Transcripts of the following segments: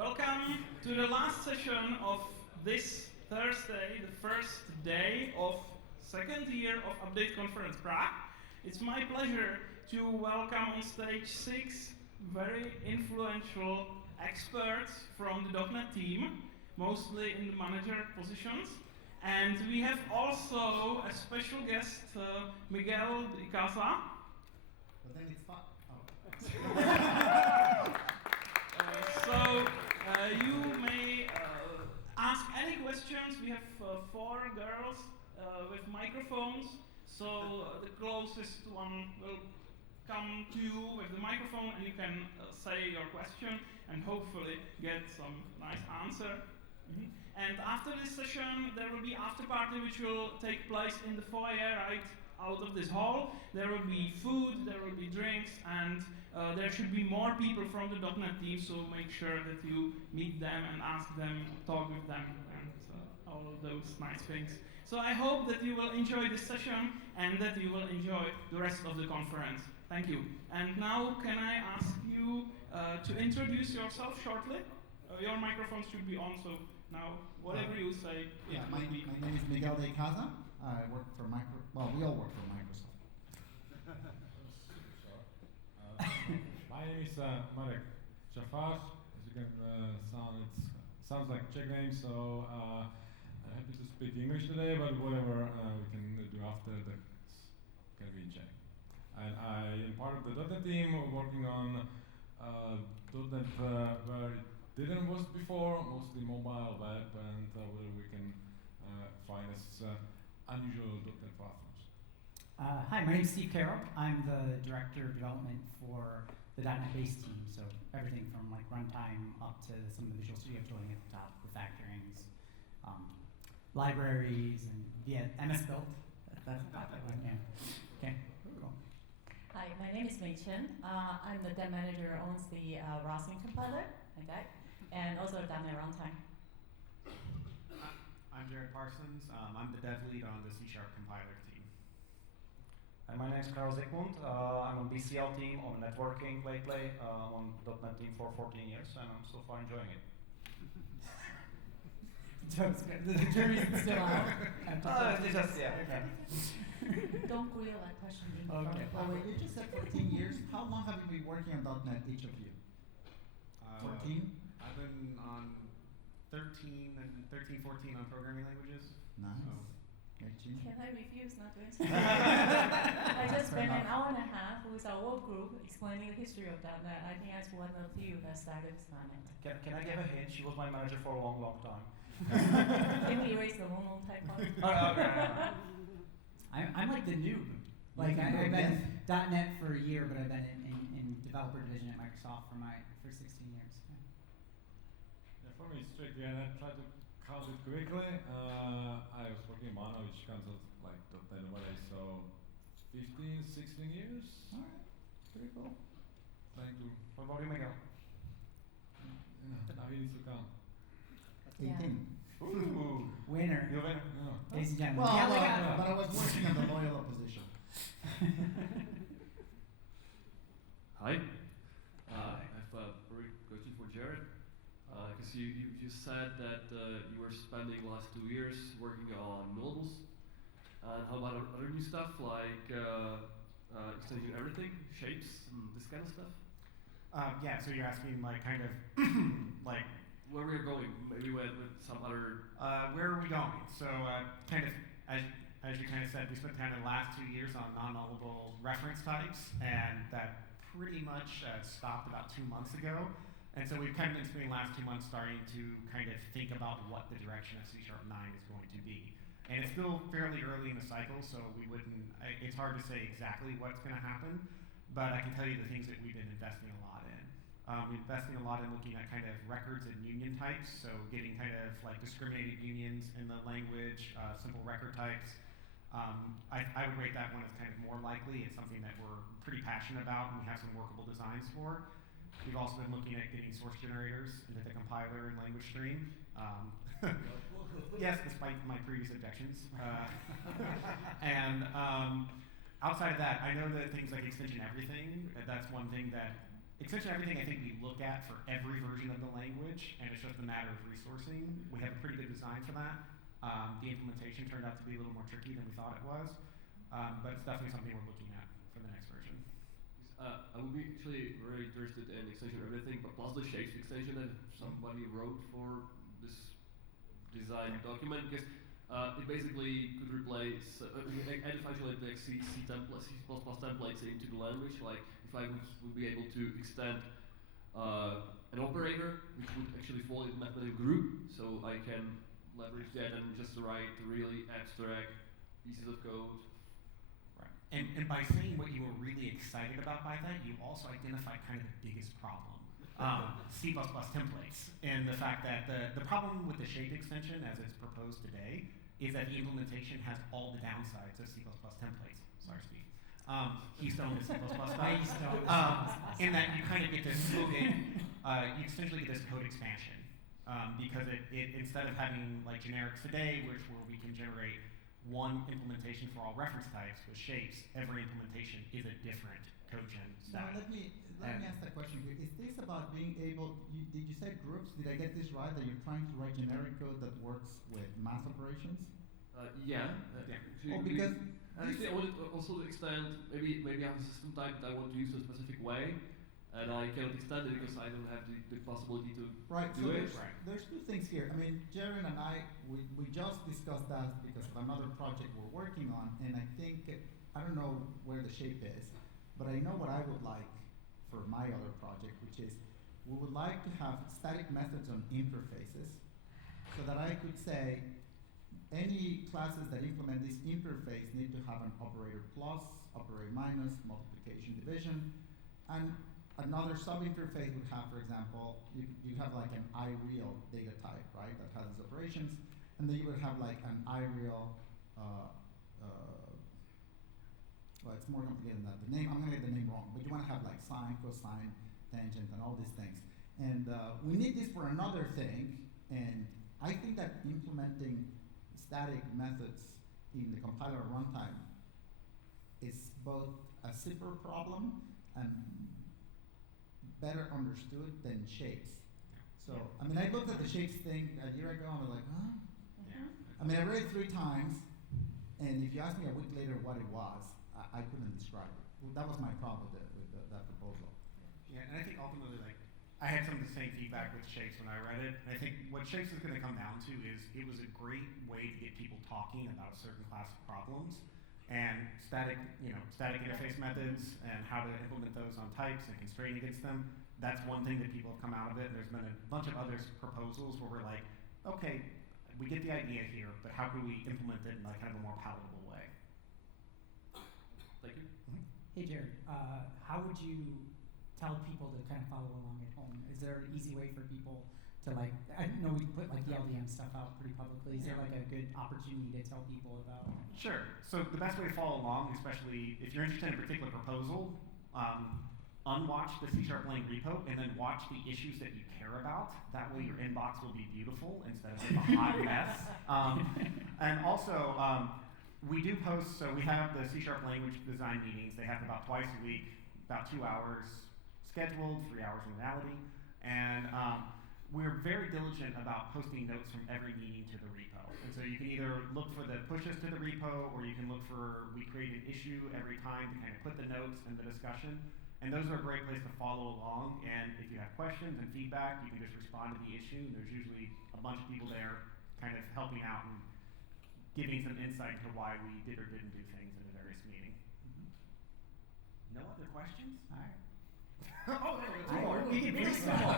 Welcome to the last session of this Thursday, the first day of second year of Update Conference Prague. It's my pleasure to welcome on stage 6 very influential experts from the .NET team, mostly in the manager positions. And we have also a special guest, Miguel de Casa. But then it's fun. So you may ask any questions. We have 4 girls with microphones. So the closest one will come to you with the microphone, and you can say your question and hopefully get some nice answer. And after this session, there will be after party which will take place in the foyer right out of this hall. There will be food, there will be drinks, and there should be more people from the .NET team, so make sure that you meet them and ask them, talk with them, and all of those nice things. So I hope that you will enjoy this session and that you will enjoy the rest of the conference. Thank you. And now can I ask you to introduce yourself shortly? Your microphones should be on, so now whatever you say. Yeah, my name is Miguel de Casa. I work for we all work for Microsoft. My name is Marek. Šafář, as you can sounds like Czech name, so I'm happy to speak English today, but whatever we can do after that can be in Czech. And I am part of the .NET team working on .NET where it didn't was before, mostly mobile, web, and whether we can find as unusual .NET platforms. Hi, my name is Steve Carroll. I'm the Director of Development for the .NET Base team, so everything from like runtime up to some of the Visual Studio tooling at the top, refactorings, libraries, and via MS Build. That's about it. Yeah. Okay. Hi, my name is mei-chin. I'm the dev manager who owns the Rosling compiler, and also .NET Runtime. I'm Jared Parsons. I'm the dev lead on the C# compiler team. And my name is Karl Zikmund. I'm on BCL team on networking lately. I'm on .NET team for 14 years, and I'm so far enjoying it. The jury's still out. Okay. Don't grill that question in front Okay. of Wait, you just said 14 years. How long have you been working on .NET, each of you? 14? I've been on 13, 14 on programming languages. Nice. So. mei-chin? Can I refuse not to answer? I just spent an hour and a half with our work group explaining the history of .NET. I think that's one of you that started .NET. Can I give a hint? She was my manager for a long, long time. Can we erase the long type part? Okay. I'm like the noob. Like I've been .NET for a year, but I've been in developer division at Microsoft for 16 years. Yeah, for me it's tricky, and I try to count it quickly. I was working in Mono, which counts as like .NET nowadays, so 15, 16 years. All right, pretty cool. Trying to. What about you, Miguel? Now he needs to count. 18. Ooh. Winner. You win. Yeah. Ladies and gentlemen. Well, Yeah, but I was working on the loyal opposition. Hi. I have a question for Jared. Because you said that you were spending the last 2 years working on mobiles. And how about other new stuff like extending everything, shapes, and this kind of stuff? Yeah, so you're asking like kind of like Where we're going, maybe with some other. where are we going? So kind of as you kind of said, we spent kind of the last 2 years on non-nullable reference types, and that pretty much stopped about 2 months ago. And so we've kind of been spending the last 2 months starting to kind of think about what the direction of C#9 is going to be. And it's still fairly early in the cycle, so it's hard to say exactly what's going to happen, but I can tell you the things that we've been investing a lot in. We're investing a lot in looking at kind of records and union types, so getting kind of like discriminated unions in the language, simple record types. I would rate that one as kind of more likely. It's something that we're pretty passionate about and we have some workable designs for. We've also been looking at getting source generators into the compiler and language stream. Yes, despite my previous objections. And outside of that, I know that things like extension everything, that's one thing that Essentially everything I think we look at for every version of the language, and it's just a matter of resourcing. We have a pretty good design for that. The implementation turned out to be a little more tricky than we thought it was, but it's definitely something we're looking at for the next version. I would be actually very interested in extension of everything, but plus the shapes extension that somebody wrote for this design document, because it basically could replace, add functionality like C templates, C++ templates into the language. Like if I would be able to extend an operator, which would actually fall into mathematical group, so I can leverage that and just write really abstract pieces of code. Right. And by saying what you were really excited about by that, you also identified kind of the biggest problem. C++ templates, and the fact that the problem with the shape extension as it's proposed today is that the implementation has all the downsides of C++ templates. Sorry, Steve. Keystone is C++ stuff. In that you kind of get this coded, you essentially get this code expansion. Because it instead of having like generics today, where we can generate one implementation for all reference types with shapes, every implementation is a different code gen Now stack. let me ask that question here. Is this about being able, did you say groups? Did I get this right, that you're trying to write generic code that works with math operations? Yeah. Oh, because Actually, I wanted also to extend, maybe I have a system type that I want to use in a specific way, and I cannot extend it because I don't have the possibility to do it. There's two things here. I mean, Jared and I, we just discussed that because of another project we're working on, and I think, I don't know where the shape is, but I know what I would like for my other project, which is, we would like to have static methods on interfaces, so that I could say, any classes that implement this interface need to have an operator plus, operator minus, multiplication, division, and another sub-interface would have, for example, you have like an iReal data type, right, that has its operations, and then you would have like an iReal, well, it's more complicated than that. The name, I'm gonna get the name wrong, but you wanna have like sine, cosine, tangent, and all these things. And we need this for another thing, and I think that implementing static methods in the compiler runtime is both a simpler problem and better understood than shapes. So, I mean, I looked at the shapes thing a year ago and I was like, huh? I mean, I read it 3 times, and if you asked me a week later what it was, I couldn't describe it. That was my problem with that proposal. Yeah, and I think ultimately, like, I had some of the same feedback with shapes when I read it. And I think what shapes is going to come down to is it was a great way to get people talking about a certain class of problems, and static interface methods and how to implement those on types and constrain against them. That's one thing that people have come out of it. And there's been a bunch of other proposals where we're like, okay, we get the idea here, but how can we implement it in like kind of a more palatable way? Thank you. Mm-hmm. Hey Jared, how would you tell people to kind of follow along at home? Is there an easy way for people to like, I know we put like the LDM stuff out pretty publicly. Is there like a good opportunity to tell people about? Sure. So the best way to follow along, especially if you're interested in a particular proposal, unwatch the C#Lang repo and then watch the issues that you care about. That way your inbox will be beautiful instead of a hot mess. And also, we do post, so we have the C# language design meetings. They happen about twice a week, about 2 hours scheduled, 3 hours in reality. And we're very diligent about posting notes from every meeting to the repo. And so you can either look for the pushes to the repo, or you can look for, we create an issue every time to kind of put the notes and the discussion. And those are a great place to follow along. And if you have questions and feedback, you can just respond to the issue. And there's usually a bunch of people there kind of helping out and giving some insight to why we did or didn't do things in the various meeting. Mm-hmm. No other questions? All right. Oh, no, more. We can finish more.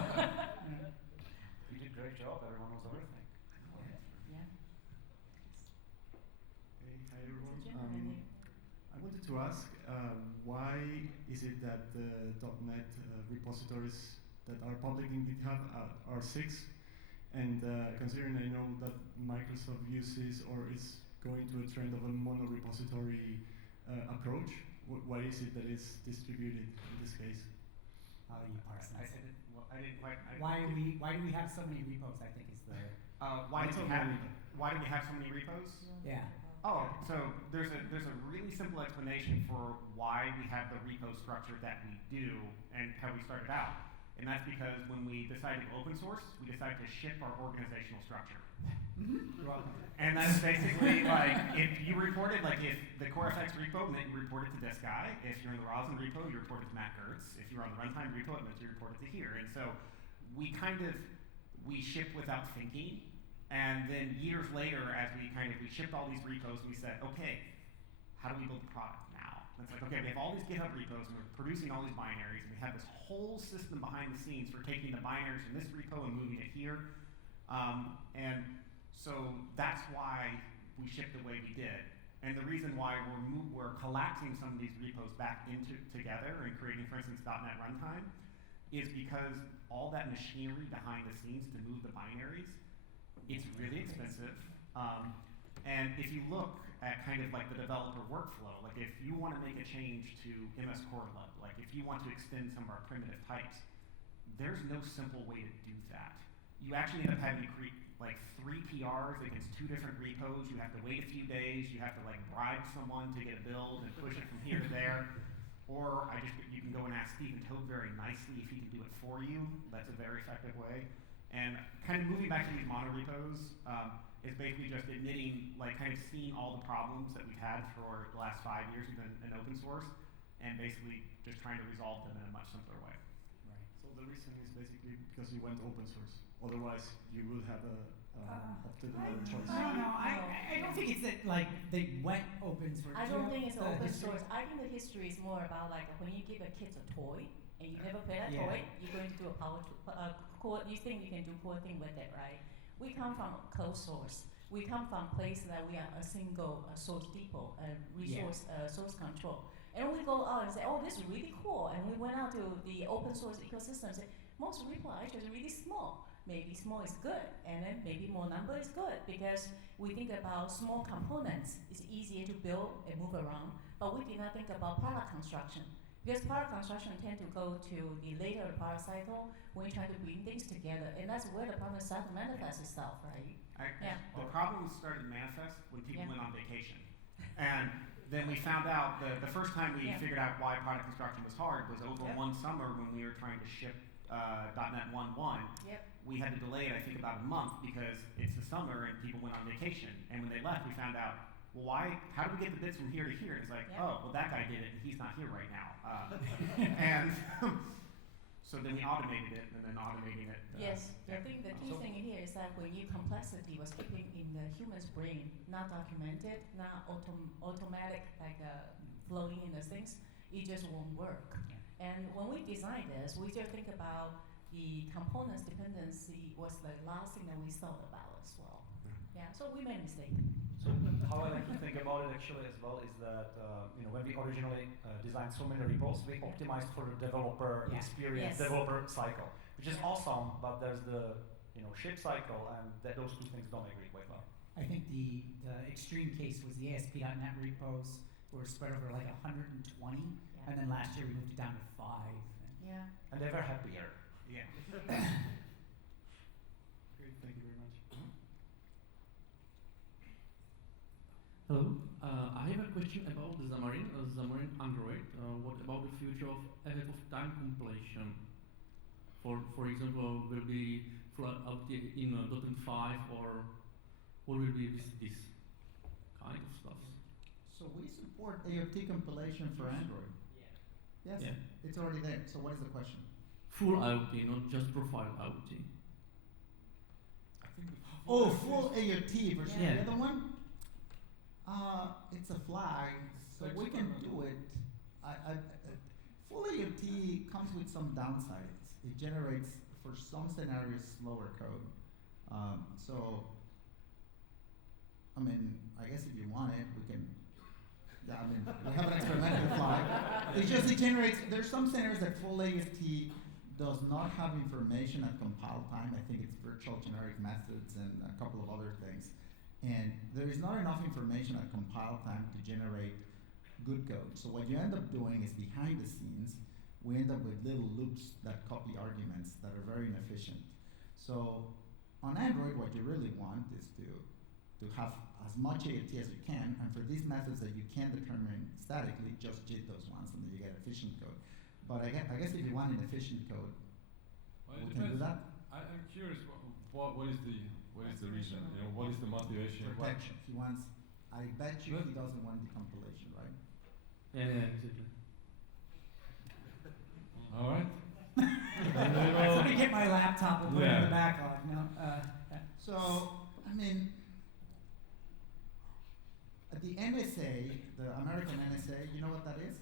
You did a great job. Everyone knows everything. Yeah. Hey, hi everyone. Generally. I wanted to ask, why is it that the .NET repositories that are public in GitHub are 6? And considering I know that Microsoft uses or is going to a trend of a mono-repository approach, why is it that it's distributed in this case? How do you parse that? I didn't quite. Why do we have so many repos? I think is the Why do we have so many repos? yeah. Oh, so there's a really simple simple explanation for why we have the repo structure that we do and how we started out. And that's because when we decided to open source, we decided to ship our organizational structure. You're welcome. And that's basically like, if you reported, like if the CoreFX repo meant you reported to this guy, if you're in the Rosin repo, you reported to Matt Gertz, if you're on the runtime repo, it meant you reported to here. And so we shipped without thinking, and then years later, as we shipped all these repos, we said, okay, how do we build the product now? And it's like, okay, we have all these GitHub repos, and we're producing all these binaries, and we have this whole system behind the scenes for taking the binaries from this repo and moving it here. And so that's why we shipped the way we did. And the reason why we're collapsing some of these repos back together and creating, for instance, .NET Runtime, is because all that machinery behind the scenes to move the binaries, it's really expensive. And if you look at kind of like the developer workflow, like if you want to make a change to MS Core Lib, like if you want to extend some of our primitive types, there's no simple way to do that. You actually end up having to create like 3 PRs against 2 different repos. You have to wait a few days. You have to like bribe someone to get a build and push it from here to there. Or you can go and ask Stephen Toad very nicely if he can do it for you. That's a very effective way. And kind of moving back to these mono repos is basically just admitting, like kind of seeing all the problems that we've had for the last 5 years we've been in open source, and basically just trying to resolve them in a much simpler way. Right. So the reason is basically because you went open source. Otherwise, you would have opted another choice. No, I don't think it's that like they went open source. I don't think it's the open history? source. I think the history is more about like when you give a kid a toy and you never play that Yeah. toy, you're going to do a you think you can do cool thing with it, right? We come from closed source. We come from a place that we are a single source depot, resource source control. And we go out and say, oh, this is really cool. And we went out to the open source ecosystem and say, most repo are actually really small. Maybe small is good, and then maybe more number is good, because we think about small components. It's easier to build and move around, but we did not think about product construction. Because product construction tend to go to the later product cycle when you try to bring things together, and that's where the problem starts to manifest itself, right? The problem started to manifest when people went on vacation. And then we found out the first time we figured out why product construction was hard was over one summer when we were trying to ship .NET 1.1. Yep. We had to delay it, I think, about a month because it's the summer and people went on vacation. And when they left, we found out, well, how do we get the bits from here to here? And it's like, oh, well, that guy did it, and he's not here right now. And so then we automated it, and then automating it. Yes, I think the key thing here is that when your complexity was keeping in the human's brain, not documented, not automatic, like flowing in the things, it just won't work. And when we design this, we just think about the components dependency was the last thing that we thought about as well. Yeah, so we made a mistake. So how I like to think about it actually as well is that when we originally designed so many repos, we optimized for the developer experience, developer cycle, which is awesome. But there's the ship cycle, and those two things don't agree quite well. I think the extreme case was the ASP.NET repos were spread over like 120, and then last year we moved it down to 5. And they were happier. Yeah. Great, thank you very much. Hello, I have a question about the Xamarin Android. What about the future of ahead of time compilation? For example, will be out in .NET 5, or what will be this kind of stuff? So we support AOT compilation for Android. Yes, it's already there. So what is the question? Full IoT, not just profile IoT. Oh, full AOT versus the other one? It's a flag, so we can do it. Full AOT comes with some downsides. It generates, for some scenarios, slower code. So, I mean, I guess if you want it, we can. Yeah, I mean, we have an experimental flag. It generates. There's some scenarios that full AOT does not have information at compile time. I think it's virtual generic methods and a couple of other things. And there is not enough information at compile time to generate good code. So what you end up doing is behind the scenes, we end up with little loops that copy arguments that are very inefficient. So on Android, what you really want is to have as much AOT as you can, and for these methods that you can determine statically, just JIT those ones, and then you get efficient code. But I guess if you want an efficient code, Well, we it can do depends. that. I'm curious. What is the reason? You know, what is the motivation? Protection. He wants. I bet you Good. he doesn't want decompilation, right? Yeah, exactly. All right. Let me get my laptop and put it in Yeah. the backlog. No, So, I mean, the NSA, the American NSA, you know what that is?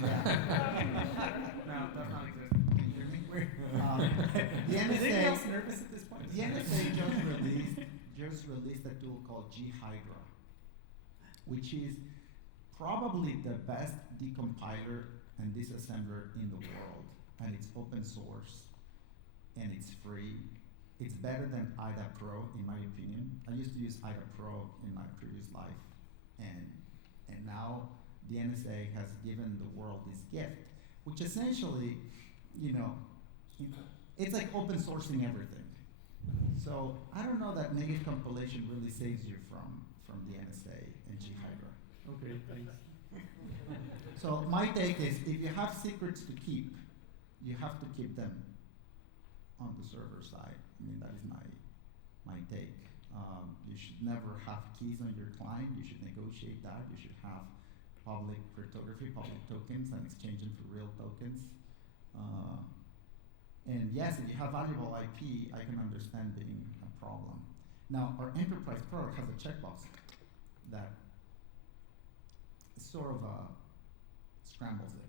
No, does not exist. Can you hear me? The is anybody NSA, else nervous at this point? the NSA just released a tool called G-Hydra, which is probably the best decompiler and disassembler in the world, and it's open source, and it's free. It's better than IDA Pro, in my opinion. I used to use IDA Pro in my previous life, and now the NSA has given the world this gift, which essentially, you know, it's like open sourcing everything. So I don't know that negative compilation really saves you from the NSA and G-Hydra. Okay, thanks. So my take is, if you have secrets to keep, you have to keep them on the server side. I mean, that is my take. You should never have keys on your client. You should negotiate that. You should have public cryptography, public tokens, and exchanging for real tokens. And yes, if you have valuable IP, I can understand being a problem. Now, our enterprise product has a checkbox that sort of scrambles it.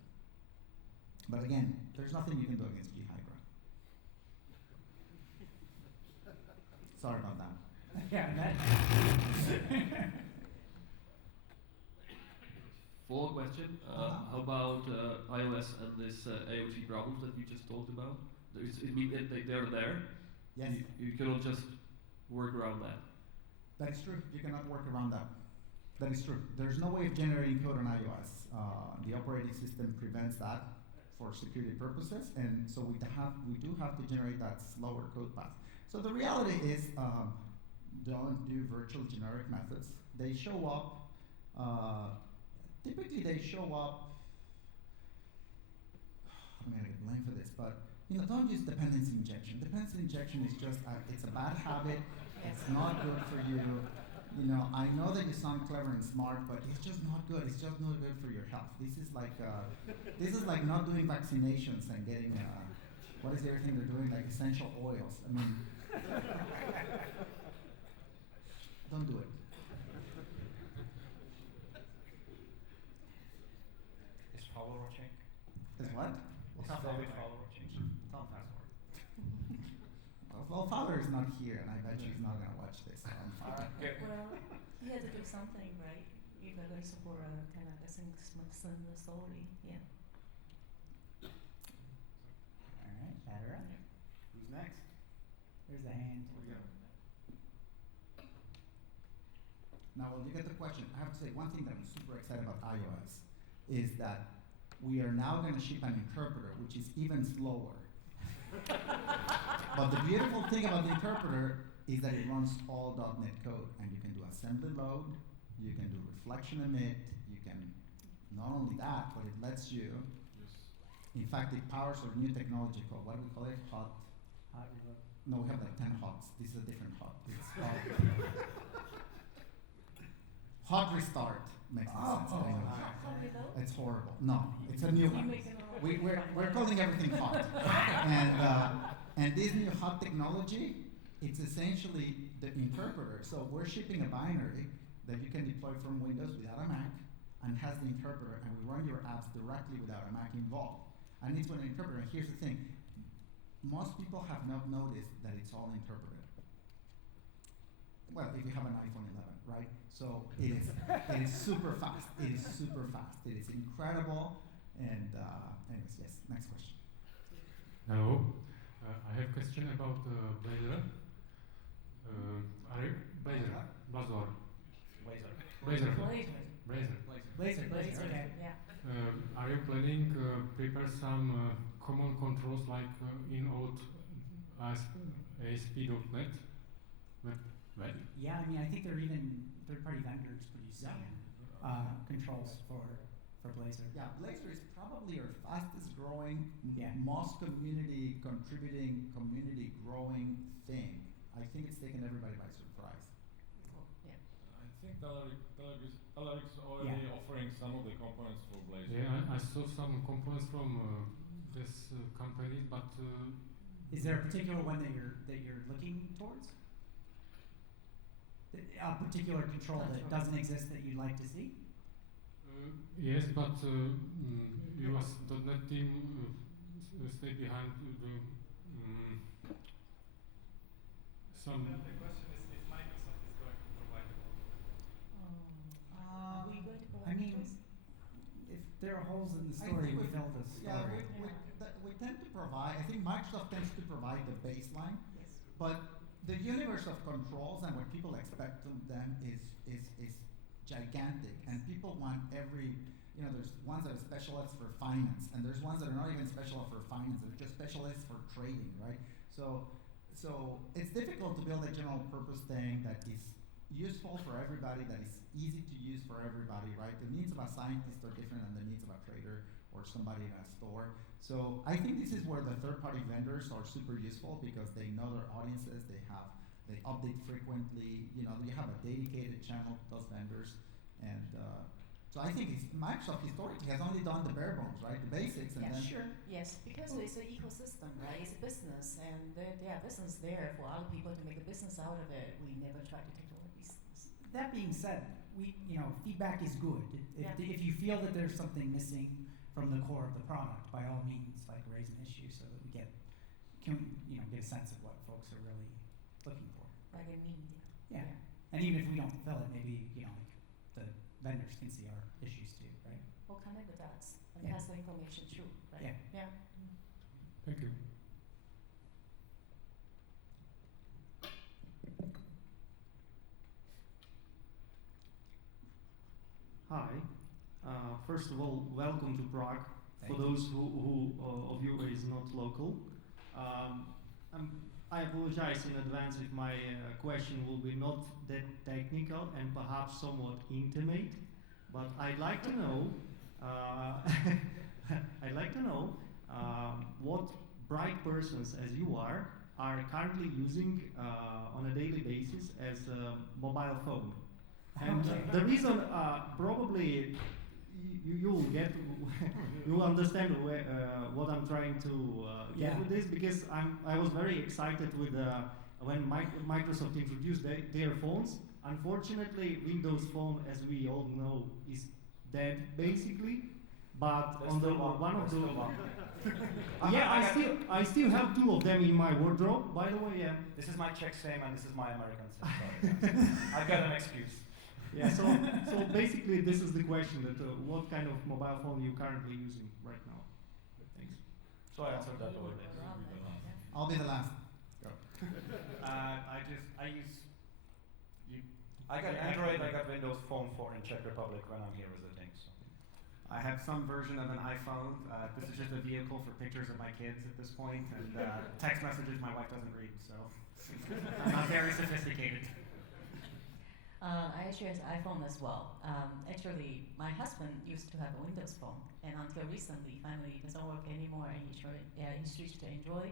But again, there's nothing you can do against G-Hydra. Sorry about that. Yeah, that. Follow-up question. How about iOS and this AOT problems that you just talked about? It means that they're there. Yes, You cannot just work around that. that is true. You cannot work around that. That is true. There's no way of generating code on iOS. The operating system prevents that for security purposes, and so we do have to generate that slower code path. So the reality is, don't do virtual generic methods. They show up. Typically, they show up. I'm gonna get blamed for this, but don't use dependency injection. Dependency injection is just it's a bad habit. It's not good for you. I know that you sound clever and smart, but it's just not good. It's just not good for your health. This is like not doing vaccinations and getting what is the other thing they're doing, like essential oils. I mean, don't do it. Is follow watching? Is what? What's up with follow watching? Tell him fast forward. Well, Father is not here, and I bet you he's not gonna watch this. So I'm fine. Alright, good. Well, you have to do something, right? If you're going to support a kind of a similar story, yeah. All right, batter up. Who's next? There's a hand. Now, when you get the question, I have to say one thing that I'm super excited about iOS is that we are now going to ship an interpreter, which is even slower. But the beautiful thing about the interpreter is that it runs all .NET code, and you can do assembly load, you can do reflection emit, you can, not only that, but it lets you, in fact, it powers our new technology called, what do we call it? Hot reload. No, we have like 10 hots. This is a different hot. It's hot. Hot restart makes no sense. I know. How do you know? It's horrible. No, it's a new You one. make it all We're calling everything hot. And this new hot technology, it's essentially the interpreter. So we're shipping a binary that you can deploy from Windows without a Mac, and has the interpreter, and we run your apps directly without a Mac involved. And it's an interpreter. And here's the thing: most people have not noticed that it's all interpreted. Well, if you have an iPhone 11, right? So it is super fast. It is super fast. It is incredible. And anyways, yes. Next question. Hello. I have a question about Blazor. Blazor. Blazer. Okay. Yeah. Are you planning prepare some common controls like in-out ASP.NET? Yeah, I mean, I think they're even third-party vendors pretty soon. controls for Blazor. Yeah, Blazor is probably our fastest growing, Yeah. most community contributing, community growing thing. I think it's taken everybody by surprise. Yeah. I think Telaric's already offering some of the components for Blazor. Yeah, I saw some components from this company, but Is there a particular one that you're looking towards? A particular control that doesn't exist that you'd like to see? yes, but US.NET team stay behind the some. The question is if Microsoft is going to provide it. Are we going to provide I mean, controls? if there are holes in the I story, think we fill the story. Yeah, we tend to provide, I think Microsoft tends to provide the baseline, Yes. but the universe of controls and what people expect from them is gigantic, and people want every, there's ones that are specialists for finance, and there's ones that are not even special for finance, they're just specialists for trading, right? So it's difficult to build a general purpose thing that is useful for everybody, that is easy to use for everybody, right? The needs of a scientist are different than the needs of a trader or somebody in a store. So I think this is where the third-party vendors are super useful because they know their audiences, they update frequently, you have a dedicated channel to those vendors. And so I think Microsoft historically has only done the bare bones, right? The basics, and Yeah, then sure. Yes, because it's an ecosystem, right? It's a business, and there are business there for other people to make a business out of it. We never try to take over business. That being said, feedback is good. Yeah. If you feel that there's something missing from the core of the product, by all means, raise an issue so that we get a sense of what folks are really looking for. Like a need. Yeah. And even if we don't fill it, maybe the vendors can see our issues too, right? Or connect the dots and Yeah. pass the information through, right? Yeah. Yeah. Thank you. Hi. First of all, welcome to Prague. Thank For you. those who of you is not local, I apologize in advance if my question will be not that technical and perhaps somewhat intimate, but I'd like to know. I'd like to know what bright persons as you are currently using on a daily basis as a mobile phone. And Okay. the reason probably you'll get you'll understand what I'm trying to get Yeah. with this, because I was very excited with when Microsoft introduced their phones. Unfortunately, Windows Phone, as we all know, is dead basically. But There's on the still one of there's the still one. yeah, I still have two of them in my wardrobe. By the way, yeah. This is my Czech same and this is my American same. Sorry. I've got an excuse. Yeah, so basically this is the question that what kind of mobile phone you currently using right now? Thanks. So I answered that already. I'll be the last. Go. I use. I got Android, I got Windows Phone 4 in Czech Republic when I'm here visiting. So. I have some version of an iPhone. This is just a vehicle for pictures of my kids at this point, and text messages my wife doesn't read, so I'm not very sophisticated. I actually have an iPhone as well. Actually, my husband used to have a Windows phone, and until recently, finally, it doesn't work anymore, and he switched to Android.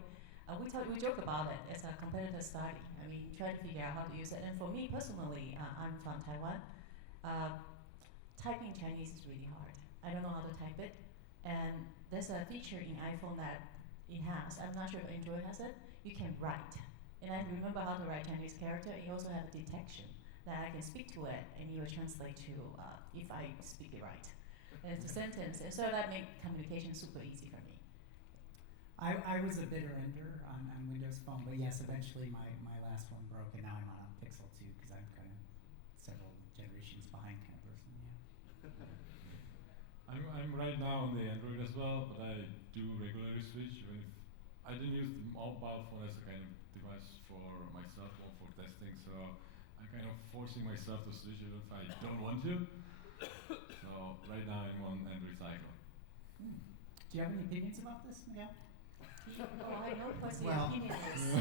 We joke about it as a competitor study. I mean, try to figure out how to use it. And for me personally, I'm from Taiwan. Typing Chinese is really hard. I don't know how to type it. And there's a feature in iPhone that it has. I'm not sure if Android has it. You can write. And I remember how to write Chinese character. You also have a detection that I can speak to it, and it will translate to if I speak it right. And it's a sentence. And so that made communication super easy for me. I was a bitter ender on Windows Phone, but yes, eventually my last one broke, and now I'm on a Pixel 2 because I'm kind of several generations behind kind of person. Yeah. I'm right now on the Android as well, but I do regularly switch. Even if I didn't use the mobile phone as a kind of device for myself or for testing, so I'm kind of forcing myself to switch even if I don't want to. So right now I'm on Android cycle. Do you have any opinions about this, Miguel? Oh, I know what the Well, opinion is.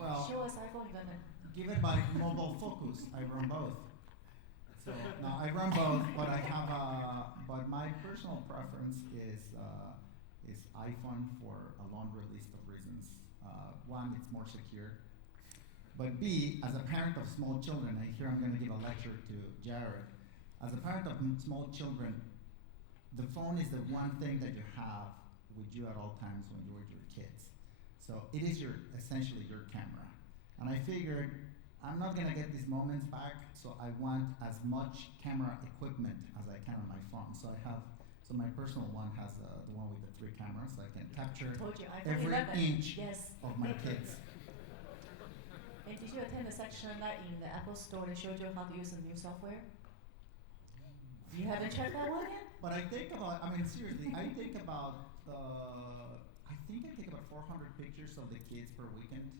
Well, Show us iPhone 11. given my mobile focus, I run both. So no, I run both, but I have but my personal preference is iPhone for a laundry list of reasons. One, it's more secure. But B, as a parent of small children, I hear I'm going to give a lecture to Jared. As a parent of small children, the phone is the one thing that you have with you at all times when you're with your kids. So it is essentially your camera. And I figured I'm not going to get these moments back, so I want as much camera equipment as I can on my phone. So my personal one has the one with the 3 cameras, so I can capture every 11. inch Yes. of my kids. And did you attend the section that in the Apple Store that showed you how to use the new software? You haven't checked that one yet? But I think about, seriously, I take about 400 pictures of the kids per weekend.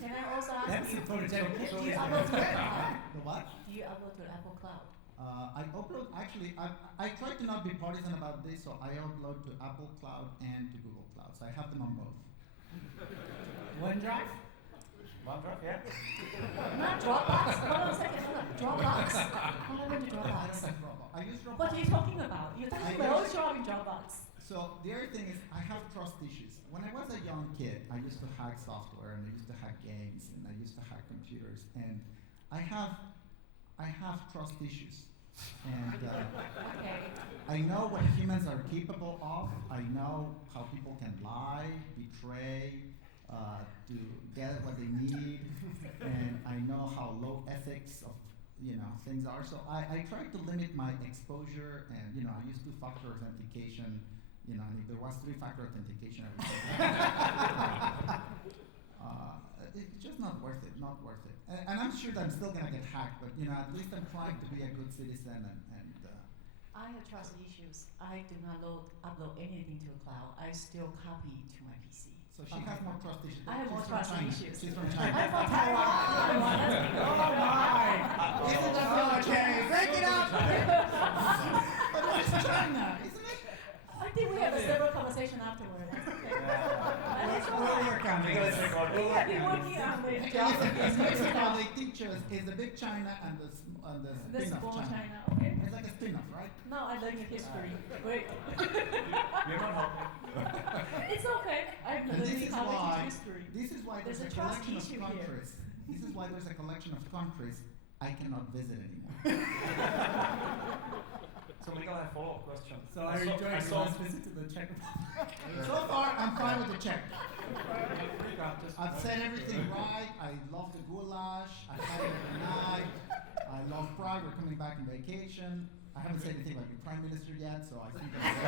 Can I also ask That's you, a photogenic do picture. you upload to The what? Do you upload to Apple Cloud? I upload, actually, I try to not be partisan about this, so I upload to Apple Cloud and to Google Cloud, so I have them on both. OneDrive? OneDrive, yeah. Not Dropbox? Hold on a second, hold on. Dropbox? What happened to Dropbox? I use Dropbox. What are you talking about? You're talking about always showing Dropbox. So the other thing is, I have trust issues. When I was a young kid, I used to hack software, and I used to hack games, and I used to hack computers, and I have trust issues. And Okay. I know what humans are capable of. I know how people can lie, betray, to get what they need, and I know how low ethics of things are. So I try to limit my exposure, and I use 2-factor authentication. And if there was 3-factor authentication, I would it's just not worth it. Not worth it. And I'm sure that I'm still gonna get hacked, but at least I'm trying to be a good citizen and I have trust issues. I do not upload anything to the cloud. I still copy to my PC. So she has more trust issues. I have more She's from trust China. issues. She's from China. I'm from Taiwan. Isn't that so okay? Break it up! But it's China, isn't it? I think we have a several conversation afterward. That's okay. We'll work on it. We have been working on it. In Mexico, they teach us is the big China and the The spin-off small China. China, okay? It's like a spin-off, right? No, I learned history. Great. You're not helping. It's okay. I'm And this learning is how to why teach history. this is why There's there's a a trust collection of issue here. countries. This is why there's a collection of countries I cannot visit anymore. So Miguel, I have a follow-up question. So are you enjoying your last visit to the Czech Republic? So far, I'm fine with the Czech. You got this. I've said everything right. I love the goulash. I had it every night. I love Prague. We're coming back on vacation. I haven't said anything about your prime minister yet, so I think that's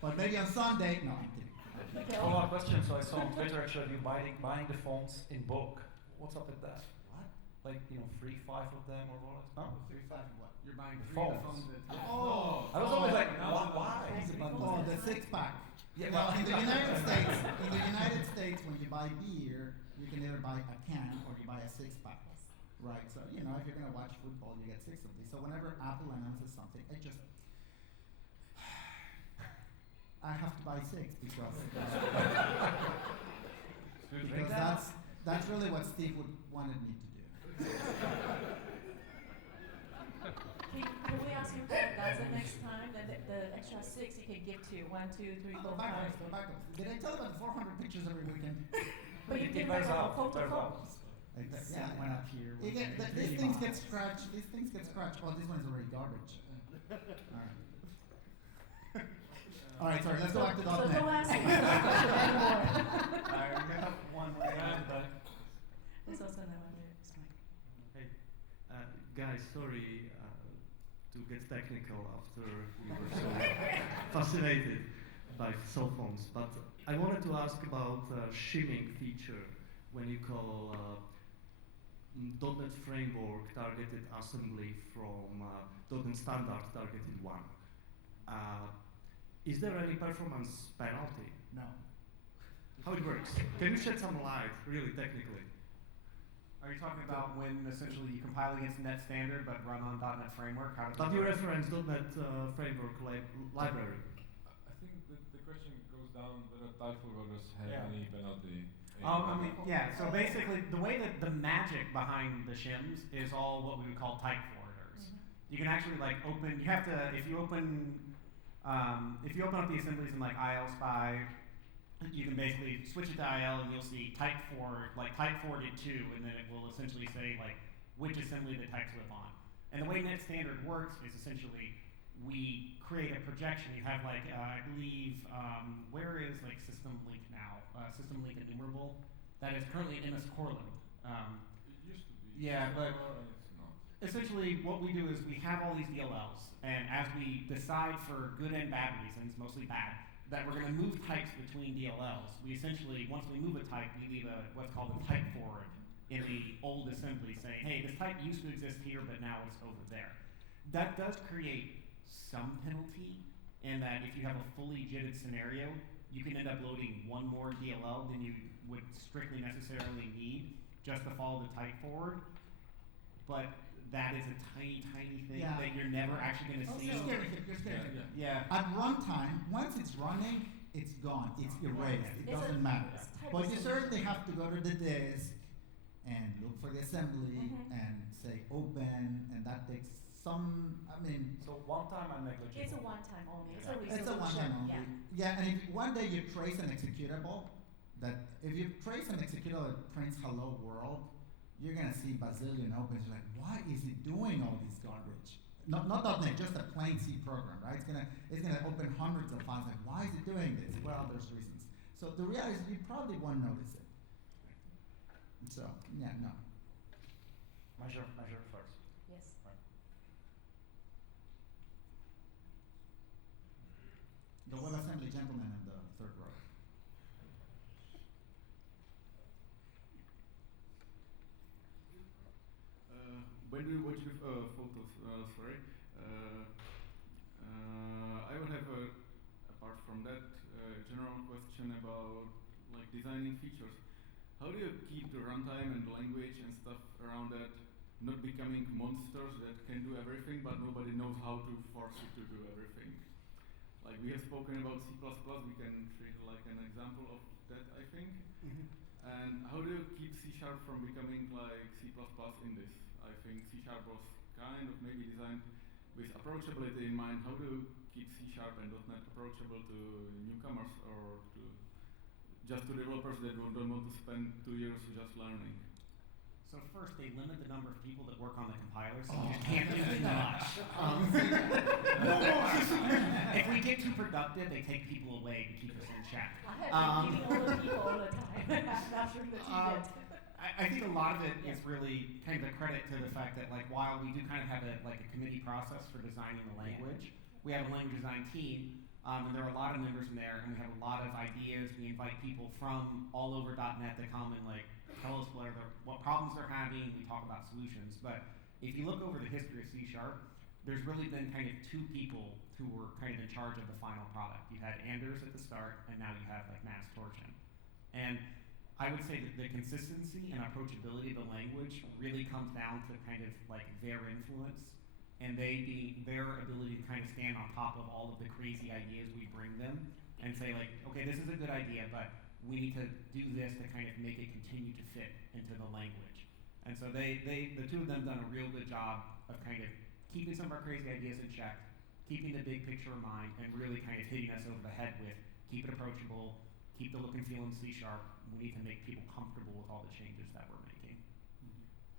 But maybe on Sunday. No, I'm kidding. Okay, Follow-up question. So I saw on Twitter actually you buying the phones in bulk. What's up with that? What? Like 3, 5 of them or what? No? 3, 5, what? You're buying The 3 of the phones. phones at a time. Oh. I was always like, no, why? Oh, the 6-pack. Yeah, Well, but- in the United States, when you buy beer, you can either buy a can or you buy a 6-pack. Right, so if you're gonna watch football, you get 6 of these. So whenever Apple announces something, I have to buy 6 because that's really what Steve wanted me to do. Can we ask you for a dozen next time? Then the extra 6 you can give to 1, 2, 3, 4, 5. Backups. Did I tell you about the 400 pictures every weekend? But you It give wears them out, a phone it to wears phone. out. Yeah. One up here. These things get scratched. These things get scratched. Oh, this one is already garbage. All right, sorry. Let's go back to So .NET. don't ask me this question anymore. I have one more. There's also another there. It's fine. Hey, guys, sorry to get technical after we were so fascinated by cell phones, but I wanted to ask about shimming feature when you call .NET Framework targeted assembly from .NET Standard targeted one. Is there any performance penalty? No. How it works? Can you shed some light, really technically? Are you talking about when essentially you compile against net standard but run on .NET Framework? How does But that you work? reference .NET Framework library. I think the question goes down whether type forwarders have Yeah. any penalty. Yeah, so basically the way that the magic behind the shims is all what we would call type forwarders. You can actually like open, you have to, if you open up the assemblies in like IL Spy, you can basically switch it to IL and you'll see type forwarded to, and then it will essentially say like which assembly the type's with on. And the way net standard works is essentially we create a projection. You have like, I believe, where is like system link now? System link enumerable. That is currently in MS Corlin. It used to be. Yeah, but It's not. essentially what we do is we have all these DLLs, and as we decide for good and bad reasons, mostly bad, that we're going to move types between DLLs, we essentially, once we move a type, we leave what's called a type forward in the old assembly saying, hey, this type used to exist here, but now it's over there. That does create some penalty in that if you have a fully JITted scenario, you can end up loading one more DLL than you would strictly necessarily need just to follow the type forward. But that is a tiny, tiny thing that you're never actually going to see. You're scared. Yeah. At runtime, once it's running, it's gone. It's erased. It doesn't matter. But you certainly have to go to the disk and look for the assembly and say open, and that takes some, So one time and negligible. It's a one-time only. It's a it's a resolution. one-time only. Yeah, and if one day you trace an executable, if you trace an executable that prints hello world, you're gonna see bazillion opens. You're like, why is it doing all this garbage? Not .NET, just a plain C program, right? It's gonna open hundreds of files. Like, why is it doing this? Well, there's reasons. So the reality is, you probably won't notice it. So yeah, no. Measure first. Yes. Right. The WebAssembly gentleman in the third row. When we watch the photos, I will have apart from that, general question about like designing features. How do you keep the runtime and language and stuff around that not becoming monsters that can do everything, but nobody knows how to force it to do everything? Like we have spoken about C++, we can treat like an example of that, I think. And how do you keep C# from becoming like C++ in this? I think C# was kind of maybe designed with approachability in mind. How do you keep C# and .NET approachable to newcomers or to just to developers that don't want to spend 2 years just learning? So first, they limit the number of people that work on the compiler, so you just can't do too much. If we get too productive, they take people away to keep us in check. I have been meeting all the people all the time. That's really the I think a lot of it is really kind of a credit to the fact that, like, while we do kind of have a committee process for designing the language, we have a language design team, and there are a lot of members in there, and we have a lot of ideas. We invite people from all over .NET to come and like tell us what problems they're having. We talk about solutions. But if you look over the history of C#, there's really been kind of two people who were kind of in charge of the final product. You had Anders at the start, and now you have like Max Torchen. And I would say that the consistency and approachability of the language really comes down to kind of like their influence and their ability to kind of stand on top of all of the crazy ideas we bring them and say like, okay, this is a good idea, but we need to do this to kind of make it continue to fit into the language. And so the two of them done a real good job of kind of keeping some of our crazy ideas in check, keeping the big picture in mind, and really kind of hitting us over the head with keep it approachable, keep the look and feel in C#. We need to make people comfortable with all the changes that we're making.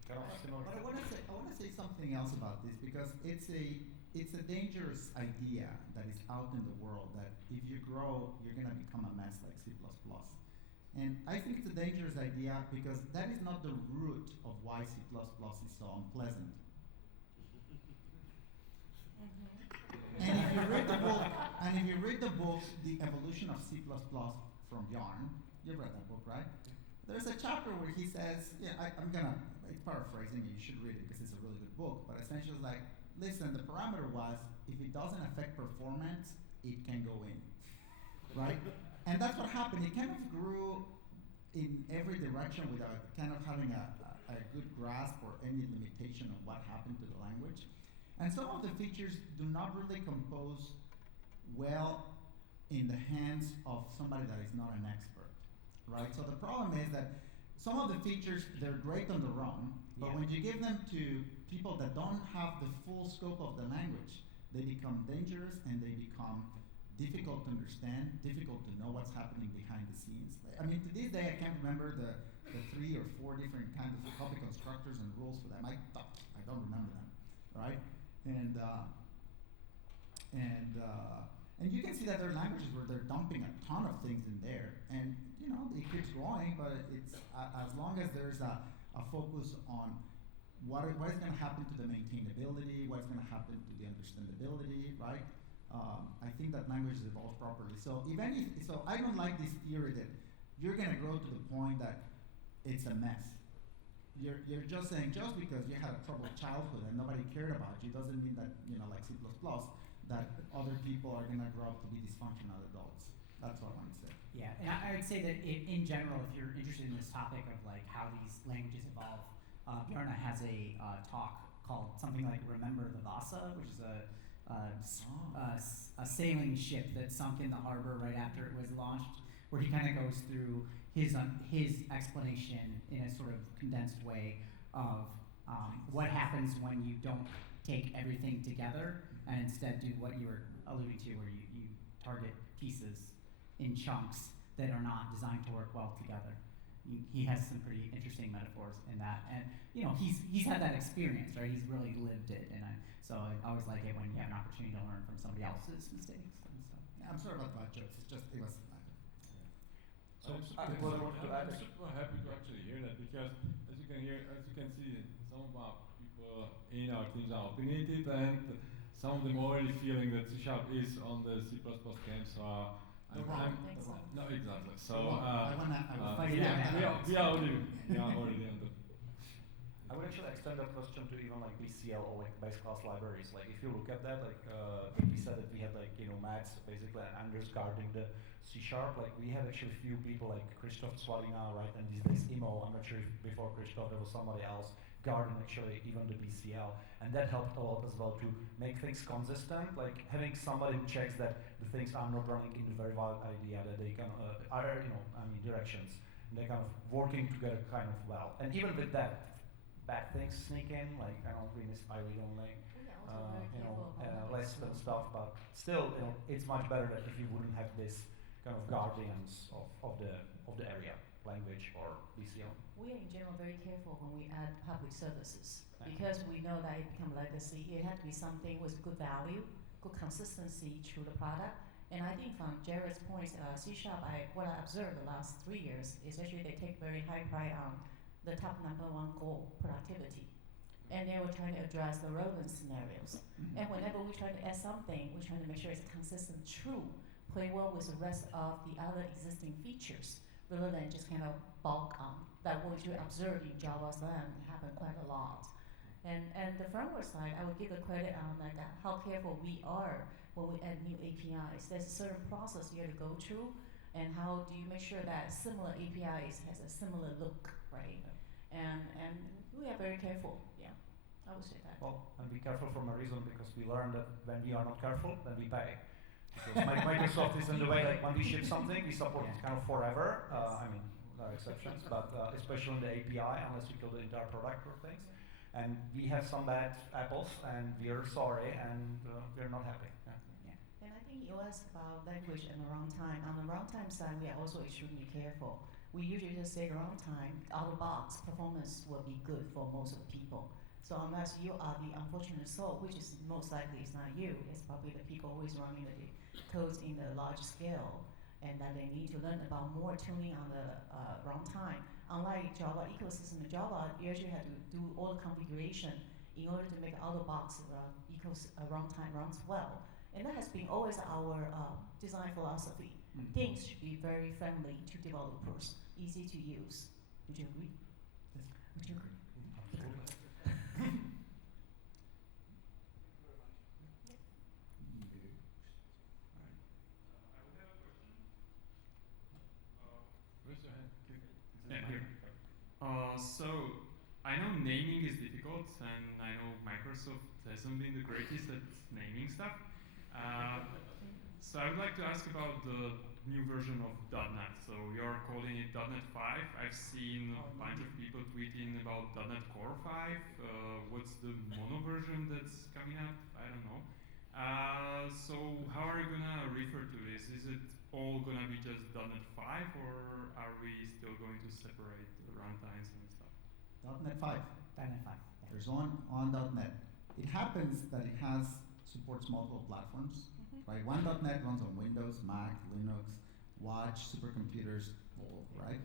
But I want to say something else about this because it's a dangerous idea that is out in the world that if you grow, you're going to become a mess like C++. And I think it's a dangerous idea because that is not the root of why C++ is so unpleasant. And if you read the book, The Evolution of C++ from Yarn, you've read that book, right? There's a chapter where he says, it's paraphrasing, you should read it because it's a really good book, but essentially it's like, listen, the parameter was, if it doesn't affect performance, it can go in, right? And that's what happened. It kind of grew in every direction without kind of having a good grasp or any limitation of what happened to the language. And some of the features do not really compose well in the hands of somebody that is not an expert, right? So the problem is that some of the features, they're great on their own, but when you give them to people that don't have the full scope of the language, they become dangerous and they become difficult to understand, difficult to know what's happening behind the scenes. I mean, to this day, I can't remember the 3 or 4 different kinds of copy constructors and rules for them. I don't remember them, right? And you can see that there are languages where they're dumping a ton of things in there, and you know it keeps growing. But it's as long as there's a focus on what is going to happen to the maintainability, what's going to happen to the understandability, right? I think that language evolves properly. So so I don't like this theory that you're going to grow to the point that it's a mess. You're just saying just because you had a troubled childhood and nobody cared about you doesn't mean that, you know, like C++, that other people are going to grow up to be dysfunctional adults. That's what I want to say. Yeah, and I would say that in general, if you're interested in this topic of like how these languages evolve, Bjarne has a talk called something like "Remember the Vasa," which is a sailing ship that sunk in the harbor right after it was launched, where he kind of goes through his explanation in a sort of condensed way of what happens when you don't take everything together and instead do what you were alluding to, where you target pieces in chunks that are not designed to work well together. He has some pretty interesting metaphors in that, and you know he's had that experience, right? He's really lived it, and so I always like it when you have an opportunity to learn from somebody else's mistakes and stuff. Yeah, I'm sorry about the bad jokes. It was. So I'm super happy to actually hear that, because as you can see, some of our people in our teams are opinionated, and some of them already feeling that C# is on the C++ camp. So no, exactly. So we are already on the. I would actually extend that question to even like BCL or like base class libraries. Like if you look at that, like we said that we had like Max basically and Anders guarding the C#. Like we had actually few people like Christoph Svalina, right, and these days Imo. I'm not sure if before Christoph there was somebody else guarding actually even the BCL, and that helped a lot as well to make things consistent. Like having somebody who checks that the things are not running in the very valid idea, that they can directions, and they're kind of working together kind of well. And even with that, bad things sneak in, like I don't read only, less than stuff, but still, it's much better that if you wouldn't have this kind of guardians of the area, language or BCL. We are in general very careful when we add public services, because we know that it becomes legacy. It had to be something with good value, good consistency through the product. And I think from Jared's point, C#, what I observed the last 3 years is actually they take very high pride on the top #1 goal, productivity. And they were trying to address the relevant scenarios. And whenever we try to add something, we're trying to make sure it's consistent, true, play well with the rest of the other existing features, rather than just kind of bulk on. That what you observe in Java's land happen quite a lot. And the firmware side, I would give the credit on like how careful we are when we add new APIs. There's a certain process you have to go through, and how do you make sure that similar APIs has a similar look, right? And we are very careful, yeah, I would say that. Well, and be careful for a reason, because we learned that when we are not careful, then we pay. Because Microsoft is in the way, like when we ship something, we support it kind of forever. I mean, there are exceptions, but especially in the API, unless you kill the entire product or things. And we have some bad apples, and we are sorry, and we're not happy. Yeah. And I think you asked about language and the runtime. On the runtime side, we are also extremely careful. We usually just say runtime, out of box performance will be good for most of the people. So unless you are the unfortunate soul, which is most likely is not you, it's probably the people who is running the codes in the large scale, and that they need to learn about more tuning on the runtime. Unlike Java ecosystem, in Java, you actually have to do all the configuration in order to make out-of-box runtime runs well. And that has been always our design philosophy. Things should be very friendly to developers, easy to use. Would you agree? Yes. Would you agree? So I know naming is difficult, and I know Microsoft hasn't been the greatest at naming stuff. So I would like to ask about the new version of .NET. So you're calling it .NET 5. I've seen a bunch of people tweeting about .NET Core 5. What's the mono version that's coming up? I don't know. So how are you gonna refer to this? Is it all gonna be just .NET 5, or are we still going to separate the runtimes and stuff? .NET 5. .NET 5. There's on .NET. It happens that it supports multiple platforms, right? One .NET runs on Windows, Mac, Linux, Watch, supercomputers, all, right?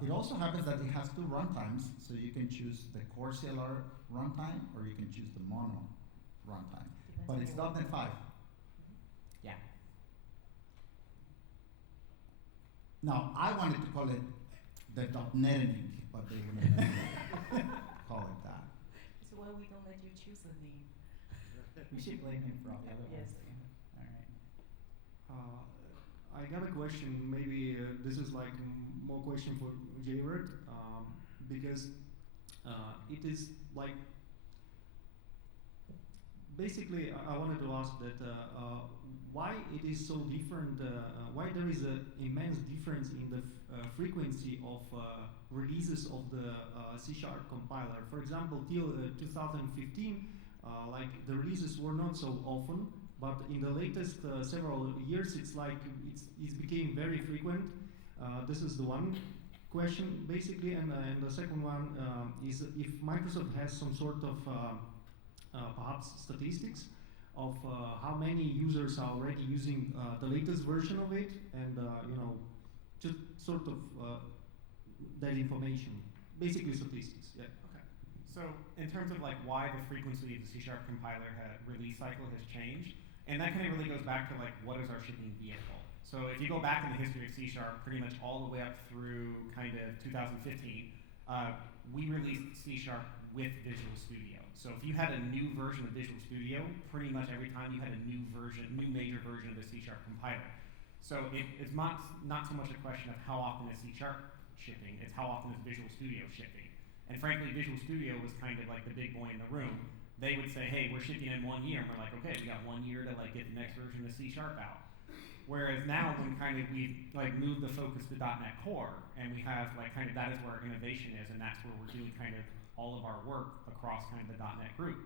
It also happens that it has two runtimes, so you can choose the core CLR runtime, or you can choose the mono runtime. But it's .NET 5. Yeah. Now, I wanted to call it the .NETing, but they wouldn't call it that. So why we don't let you choose the name? We should blame him for all the other Yes. ones. All right. I got a question. Maybe this is like more question for Jared, because it is like basically I wanted to ask that why it is so different. Why there is an immense difference in the frequency of releases of the C# compiler. For example, till 2015, like the releases were not so often. But in the latest several years, it's like it's became very frequent. This is the one question, basically, and the second one is if Microsoft has some sort of perhaps statistics of how many users are already using the latest version of it, and just sort of that information, basically statistics. Yeah. Okay. So in terms of like why the frequency of the C# compiler release cycle has changed. And that kind of really goes back to like, what is our shipping vehicle? So if you go back in the history of C# pretty much all the way up through kind of 2015, we released C# with Visual Studio. So if you had a new version of Visual Studio, pretty much every time you had a new major version of the C# compiler. So it's not so much a question of how often is C# shipping, it's how often is Visual Studio shipping. And frankly, Visual Studio was kind of like the big boy in the room. They would say, hey, we're shipping in 1 year, and we're like, okay, we got 1 year to like get the next version of C# out. Whereas now, when kind of we've like moved the focus to .NET Core, and we have like kind of that is where our innovation is, and that's where we're doing kind of all of our work across kind of the .NET group.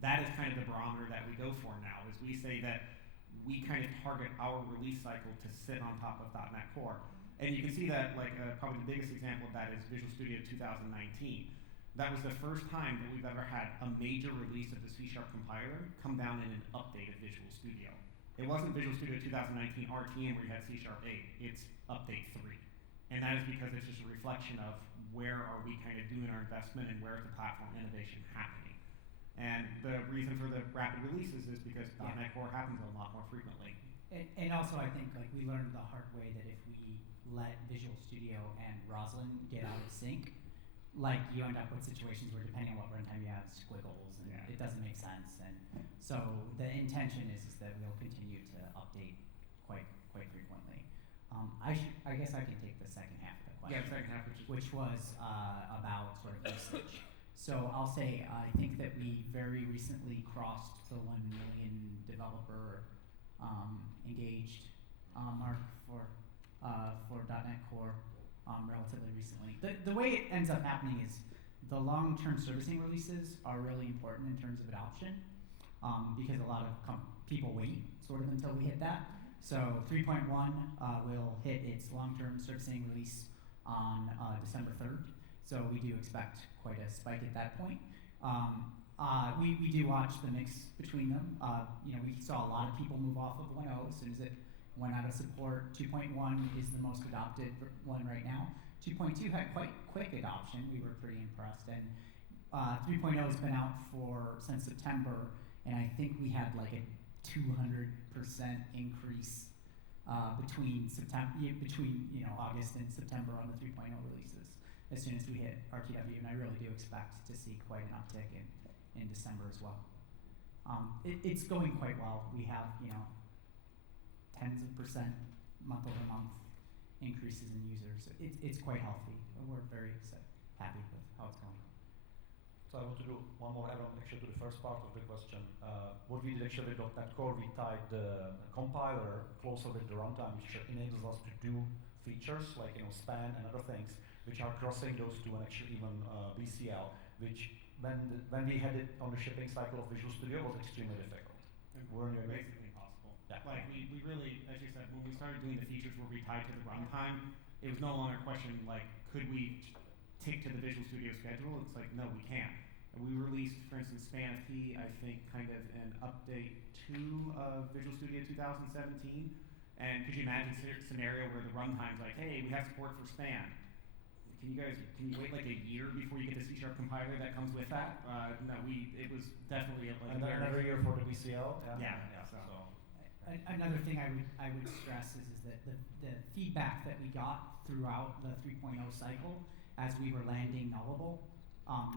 That is kind of the barometer that we go for now, is we say that we kind of target our release cycle to sit on top of .NET Core. And you can see that like probably the biggest example of that is Visual Studio 2019. That was the first time that we've ever had a major release of the C# compiler come down in an updated Visual Studio. It wasn't Visual Studio 2019 RTM where you had C#8, it's update 3. And that is because it's just a reflection of where are we kind of doing our investment and where is the platform innovation happening. And the reason for the rapid releases is because .NET Core happens a lot more frequently. And also I think like we learned the hard way that if we let Visual Studio and Roslyn get out of sync, like you end up with situations where depending on what runtime you have, squiggles, and it doesn't make sense. And so the intention is that we'll continue to update quite frequently. I guess I can take the second half of the question. Yeah, the second half, which was about sort of usage. So I'll say I think that we very recently crossed the 1 million developer engaged mark for .NET Core. Relatively recently. The way it ends up happening is the long-term servicing releases are really important in terms of adoption because a lot of people wait sort of until we hit that. So 3.1 will hit its long-term servicing release on December 3rd. So we do expect quite a spike at that point. We do watch the mix between them. We saw a lot of people move off of 1.0 as soon as it went out of support. 2.1 is the most adopted one right now. 2.2 had quite quick adoption. We were pretty impressed. And 3.0 has been out since September, and I think we had like a 200% increase between August and September on the 3.0 releases as soon as we hit RTW, and I really do expect to see quite an uptick in December as well. It's going quite well. We have tens of percent month-over-month increases in users. It's quite healthy. We're very happy with how it's going. So So I want to do one more add-on actually to the first part of the question. What we did actually with .NET Core, we tied the compiler closer with the runtime, which enables us to do features like span and other things, which are crossing those two, and actually even BCL, which when we had it on the shipping cycle of Visual Studio was extremely difficult. Weren't you agree? Basically impossible. Yeah. Like we really, as you said, when we started doing the features where we tied to the runtime, it was no longer a question like, could we tick to the Visual Studio schedule? It's like, no, we can't. And we released, for instance, SpanFT, I think, kind of an update 2 of Visual Studio 2017. And could you imagine a scenario where the runtime's like, hey, we have support for span. Can you wait like a year before you get the C# compiler that comes with that? No, it was definitely like another year for the BCL. Yeah. So. Another thing I would stress is that the feedback that we got throughout the 3.0 cycle as we were landing Nullable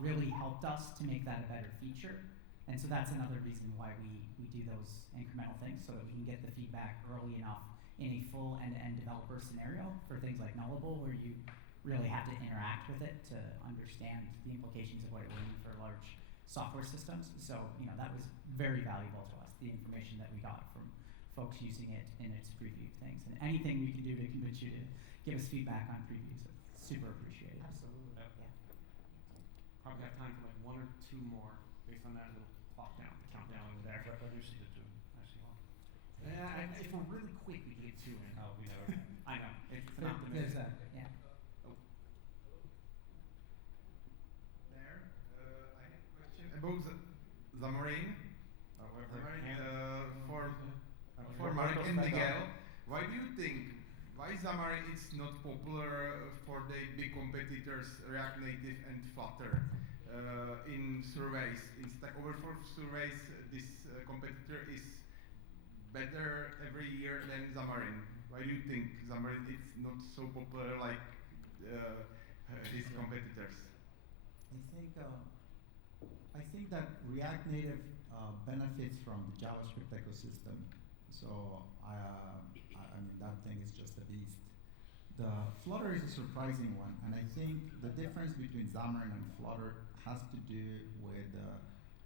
really helped us to make that a better feature. And so that's another reason why we do those incremental things, so that we can get the feedback early enough in a full end-to-end developer scenario for things like Nullable, where you really have to interact with it to understand the implications of what it would mean for large software systems. So, that was very valuable to us, the information that we got from folks using it in its preview things. And anything we can do to convince you to give us feedback on previews, it's super appreciated. Absolutely. Yeah. Probably have time for like 1 or 2 more based on that little countdown over there. Where do you see the 2? I see 1. If we're really quick, we can get 2 in. Oh, we never. I know. It's an optimism. Yeah. There, I have a question about Xamarin. For Marek and Miguel, why do you think Xamarin is not popular for the big competitors React Native and Flutter? In surveys, in Stack Overflow surveys, this competitor is better every year than Xamarin. Why do you think Xamarin is not so popular like his competitors? I think that React Native benefits from the JavaScript ecosystem. So I mean, that thing is just a beast. The Flutter is a surprising one, and I think the difference between Xamarin and Flutter has to do with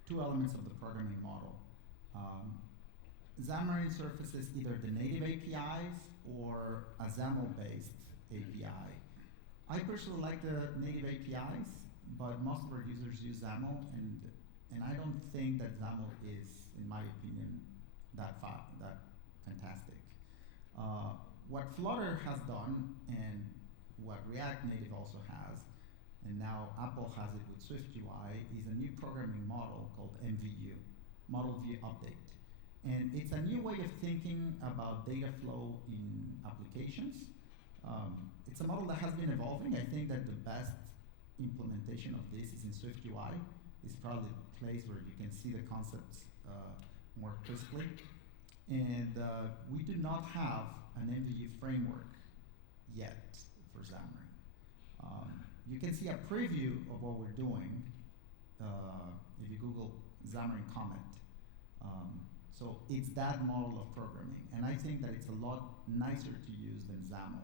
2 elements of the programming model. Xamarin surfaces either the native APIs or a XAML-based API. I personally like the native APIs, but most of our users use XAML, and I don't think that XAML is, in my opinion, that fantastic. What Flutter has done, and what React Native also has, and now Apple has it with SwiftUI, is a new programming model called MVU, Model View Update. And it's a new way of thinking about data flow in applications. It's a model that has been evolving. I think that the best implementation of this is in SwiftUI. It's probably the place where you can see the concepts more crisply. And we do not have an MVU framework yet for Xamarin. You can see a preview of what we're doing if you Google Xamarin Comment. So it's that model of programming, and I think that it's a lot nicer to use than XAML,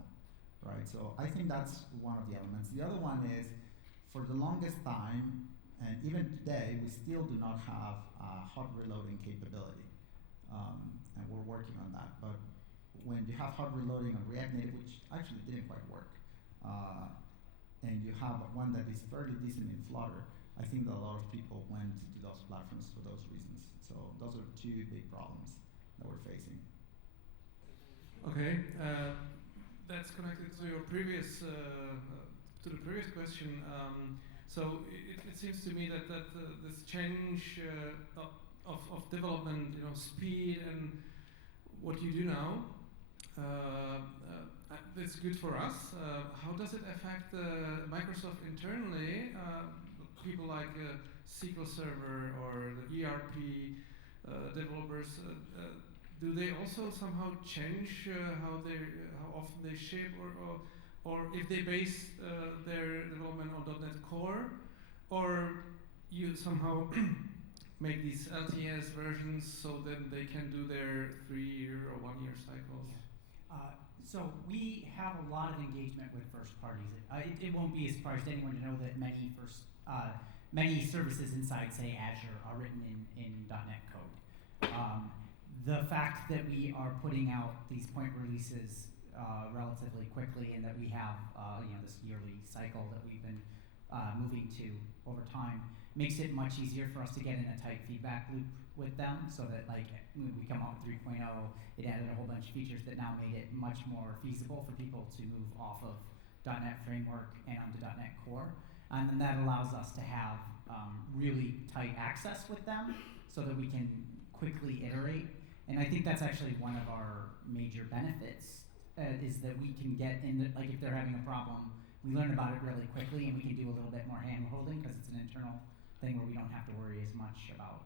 right? So I think that's one of the elements. The other one is, for the longest time, and even today, we still do not have hot reloading capability, and we're working on that. But when you have hot reloading on React Native, which actually didn't quite work, and you have one that is fairly decent in Flutter, I think that a lot of people went to those platforms for those reasons. So those are 2 big problems that we're facing. Okay, that's connected to your previous, to the previous question. So it seems to me that this change of development, speed and what you do now, that's good for us. How does it affect Microsoft internally? People like SQL Server or the ERP developers, do they also somehow change how often they ship, or if they base their development on .NET Core, or you somehow make these LTS versions so that they can do their 3-year or 1-year cycles? So we have a lot of engagement with first parties. It won't be a surprise to anyone to know that many many services inside, say, Azure are written in .NET code. The fact that we are putting out these point releases relatively quickly, and that we have this yearly cycle that we've been moving to over time, makes it much easier for us to get in a tight feedback loop with them, so that when we come out with 3.0, it added a whole bunch of features that now made it much more feasible for people to move off of .NET Framework and onto .NET Core. And then that allows us to have really tight access with them so that we can quickly iterate. And I think that's actually one of our major benefits, is that we can get in, if they're having a problem, we learn about it really quickly, and we can do a little bit more hand-holding because it's an internal thing where we don't have to worry as much about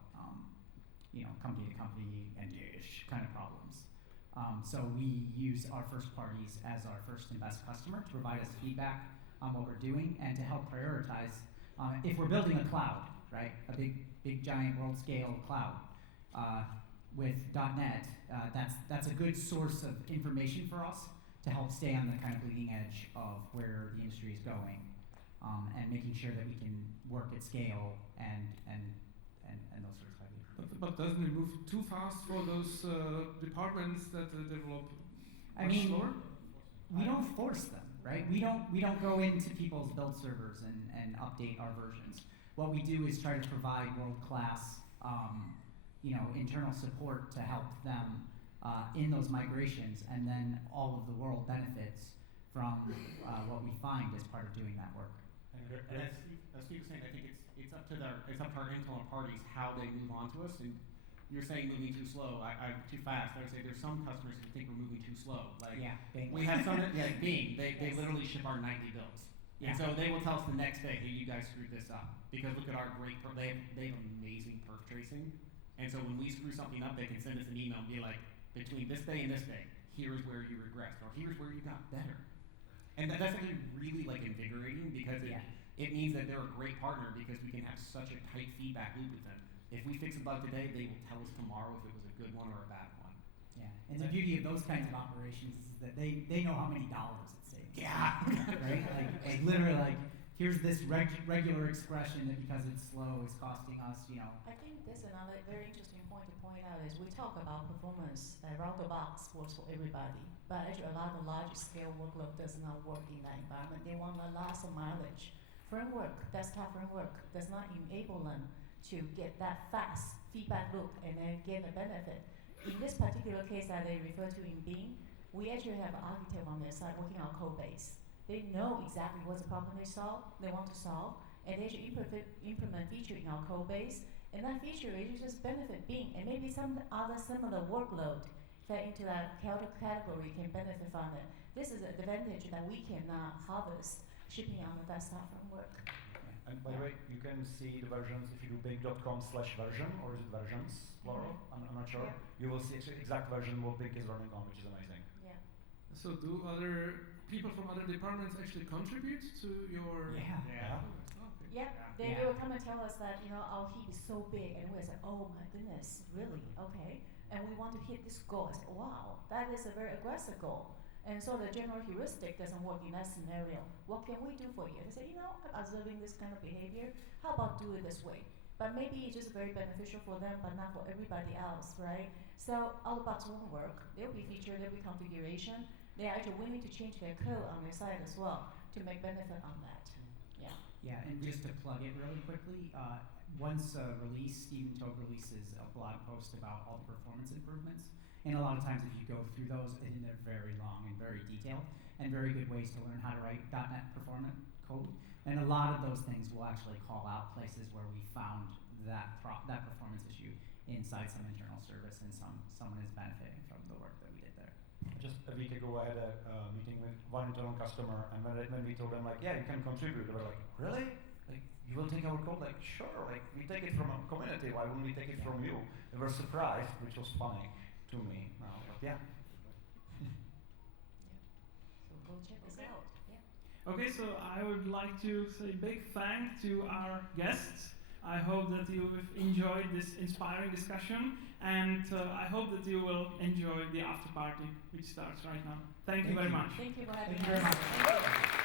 company-to-company NDA-ish kind of problems. So we use our first parties as our first and best customer to provide us feedback on what we're doing and to help prioritize. If we're building a cloud, right, a big giant world-scale cloud with .NET, that's a good source of information for us to help stay on the kind of bleeding edge of where the industry is going, and making sure that we can work at scale and those sorts of ideas. But doesn't it move too fast for those departments that develop slower? We don't force them, right? We don't go into people's build servers and update our versions. What we do is try to provide world-class, internal support to help them in those migrations, and then all of the world benefits from what we find as part of doing that work. And as Steve was saying, I think it's up to our internal parties how they move on to us. And you're saying moving too slow, too fast. I would say there's some customers who think we're moving too slow. Bing. We have some, Bing. They literally ship our 90 builds. Yeah. And so they will tell us the next day, hey, you guys screwed this up. Because look at our great, they have amazing perf tracing. And so when we screw something up, they can send us an email and be like, between this day and this day, here's where you regressed, or here's where you got better. And that's actually really invigorating, because it means that they're a great partner, because we can have such a tight feedback loop with them. If we fix a bug today, they will tell us tomorrow if it was a good one or a bad one. Yeah, and the beauty of those kinds of operations is that they know how many dollars it saves. Yeah. Right? Literally, here's this regular expression that because it's slow is costing us, I think there's another very interesting point to point out is we talk about performance, around the box works for everybody, but actually a lot of large scale workload does not work in that environment. They want a lot of mileage. Desktop framework does not enable them to get that fast feedback loop and then get the benefit. In this particular case that they refer to in Bing, we actually have an architect on their side working on code base. They know exactly what's the problem they want to solve, and they should implement feature in our code base, and that feature is just benefit Bing, and maybe some other similar workload that into that category can benefit from it. This is an advantage that we can harvest shipping on the desktop framework. And by the way, you can see the versions if you do bing.com/version, or is it versions, plural? I'm not sure. Yeah. You will see exact version what Bing is running on, which is amazing. Yeah. So do other people from other departments actually contribute to your... Yeah. They will come and tell us that, our heap is so big, and we're like, oh my goodness, really? Okay. And we want to hit this goal. I said, wow, that is a very aggressive goal. And so the general heuristic doesn't work in that scenario. What can we do for you? They say, I'm observing this kind of behavior. How about do it this way? But maybe it's just very beneficial for them, but not for everybody else, right? So out-of-box won't work. There'll be feature, there'll be configuration. They're actually willing to change their code on their side as well to make benefit on that. Yeah. Yeah, and just to plug it really quickly, once Stephen Togue releases a blog post about all the performance improvements. And a lot of times if you go through those, and they're very long and very detailed, and very good ways to learn how to write .NET performant code. And a lot of those things will actually call out places where we found that performance issue inside some internal service, and someone is benefiting from the work that we did there. Just a week ago, I had a meeting with one internal customer, and when we told them, you can contribute, they were like, really? You will take our code? Sure, we take it from a community, why wouldn't we take it from you? They were surprised, which was funny to me now, but yeah. So go check this out. Yeah. Okay, so I would like to say big thank to our guests. I hope that you have enjoyed this inspiring discussion, and I hope that you will enjoy the after party, which starts right now. Thank you very much. Thank you for having us. Thank you very much. Thank you.